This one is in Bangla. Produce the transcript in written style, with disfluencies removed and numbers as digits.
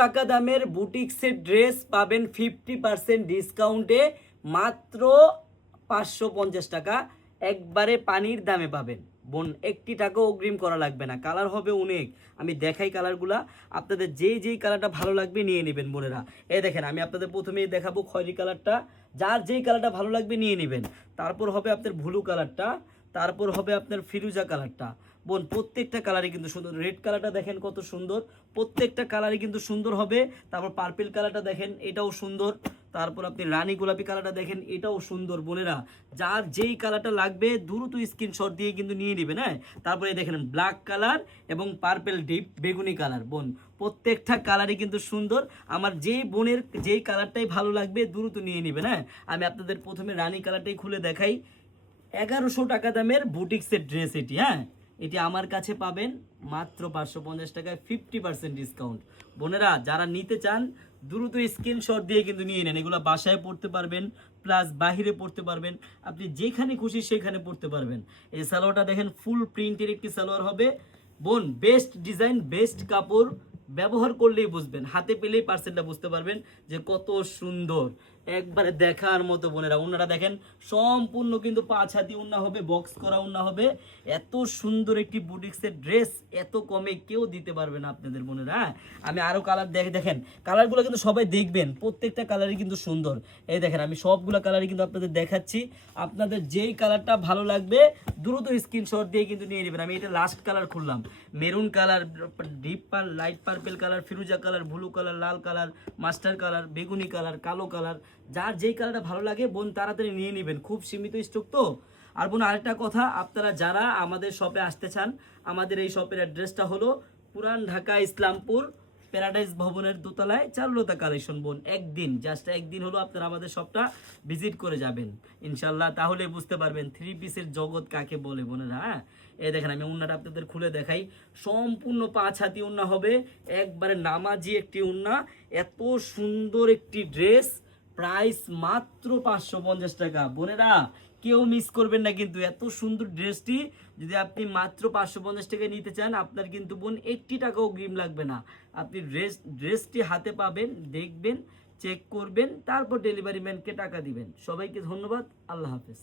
টাকা দামের বুটিক্সের ড্রেস পাবেন 50% ডিসকাউন্টে মাত্র 550 টাকা, একবারে পানির দামে পাবেন বোন। একটি টাকাও অগ্রিম করা লাগবে না, কালার হবে অনেক। আমি দেখাই কালারগুলা, আপনাদের যেই কালারটা ভালো লাগবে নিয়ে নেবেন বোনেরা। এই দেখেন আমি আপনাদের প্রথমেই দেখাবো খয়েরি কালারটা, যার যেই কালারটা ভালো লাগবে নিয়ে নেবেন। তারপর হবে আপনার ব্লু কালারটা, তারপর হবে আপনার ফিরোজা কালারটা। বোন প্রত্যেকটা কালারই কিন্তু সুন্দর, রেড কালারটা দেখেন কত সুন্দর, প্রত্যেকটা কালারই কিন্তু সুন্দর হবে। তারপর পার্পল কালারটা দেখেন, এটাও সুন্দর। তারপর আপনি রানী গোলাপি কালারটা দেখেন, এটাও সুন্দর। বোনেরা যার যেই কালারটা লাগবে দ্রুত স্ক্রিনশট দিয়ে কিন্তু নিয়ে নেবেন। হ্যাঁ, তারপরে দেখেন ব্ল্যাক কালার এবং পার্পল ডিপ বেগুনি কালার। বোন প্রত্যেকটা কালারই কিন্তু সুন্দর, আমার যেই বোনের যেই কালারটাই ভালো লাগবে দ্রুত নিয়ে নেবেন। হ্যাঁ, আমি আপনাদের প্রথমে রানী কালারটাই খুলে দেখাই। 1100 টাকা দামের বুটিক্সের ড্রেস এটি। হ্যাঁ, এটি আমার কাছে পাবেন মাত্র 550 টাকায় 50% ডিসকাউন্ট। বোনেরা যারা নিতে চান দ্রুত স্ক্রিনশট দিয়ে কিন্তু নিয়ে নেন, এগুলো বাসায় পড়তে পারবেন প্লাস বাহিরে পড়তে পারবেন, আপনি যেখানে খুশি সেখানে পড়তে পারবেন। এই সালোয়ারটা দেখেন ফুল প্রিন্টের একটি সালোয়ার হবে বোন, বেস্ট ডিজাইন বেস্ট কাপড়, ব্যবহার করলেই বুঝবেন, হাতে পেলেই পার্সেলটা বুঝতে পারবেন যে কত সুন্দর, একবারে দেখার মতো। বোনেরা ওনারা দেখেন সম্পূর্ণ কিন্তু 5 হাতি ওন্না হবে, বক্স করা ওন্না হবে। এত সুন্দর একটি বুটিক্সের ড্রেস এত কমে কেউ দিতে পারবে না আপনাদের বোনেরা। হ্যাঁ, আমি আরো কালার দেখেন, কালারগুলো কিন্তু সবাই দেখবেন, প্রত্যেকটা কালারই কিন্তু সুন্দর। এই দেখেন আমি সবগুলো কালারই কিন্তু আপনাদের দেখাচ্ছি, আপনাদের যেই কালারটা ভালো লাগবে দ্রুত স্ক্রিনশট দিয়ে কিন্তু নিয়ে নেবেন। আমি এটা লাস্ট কালার খুললাম, maroon colour, deep light purple colour, ফিরোজা কালার, ব্লু কালার, লাল কালার, মাস্টার কালার, বেগুনি কালার, কালো কালার, যার যেই কালারটা ভালো লাগে বোন তাড়াতাড়ি নিয়ে নেবেন, খুব সীমিত স্টক তো। আর বোন আরেকটা কথা, আপনারা যারা আমাদের শপে আসতে চান, আমাদের এই শপের অ্যাড্রেসটা হলো পুরান ঢাকা ইসলামপুর প্যারাডাইস ভবনের দোতলায় চারুলতা কালেকশন। বোন একদিন জাস্ট একদিন হলো আপনারা আমাদের শপটা ভিজিট করে যাবেন ইনশাল্লাহ, তাহলে বুঝতে পারবেন 3 পিসের জগৎ কাকে বলে বোনেরা। হ্যাঁ, এই দেখেন আমি উন্নাটা আপনাদের খুলে দেখাই, সম্পূর্ণ 5 হাতি উন্না হবে, একবারে নামাজি একটি উন্না, এত সুন্দর একটি ড্রেস, প্রাইস মাত্র 550 টাকা। বোনেরা কেউ মিস করবেন না কিন্তু, এত সুন্দর ড্রেসটি যদি আপনি মাত্র 550 টাকায় নিতে চান, আপনার কিন্তু বোন 80 টাকাও অগ্রিম লাগবে না। আপনি ড্রেসটি হাতে পাবেন, দেখবেন, চেক করবেন, তারপর ডেলিভারি ম্যানকে টাকা দিবেন। সবাইকে ধন্যবাদ, আল্লাহ হাফেজ।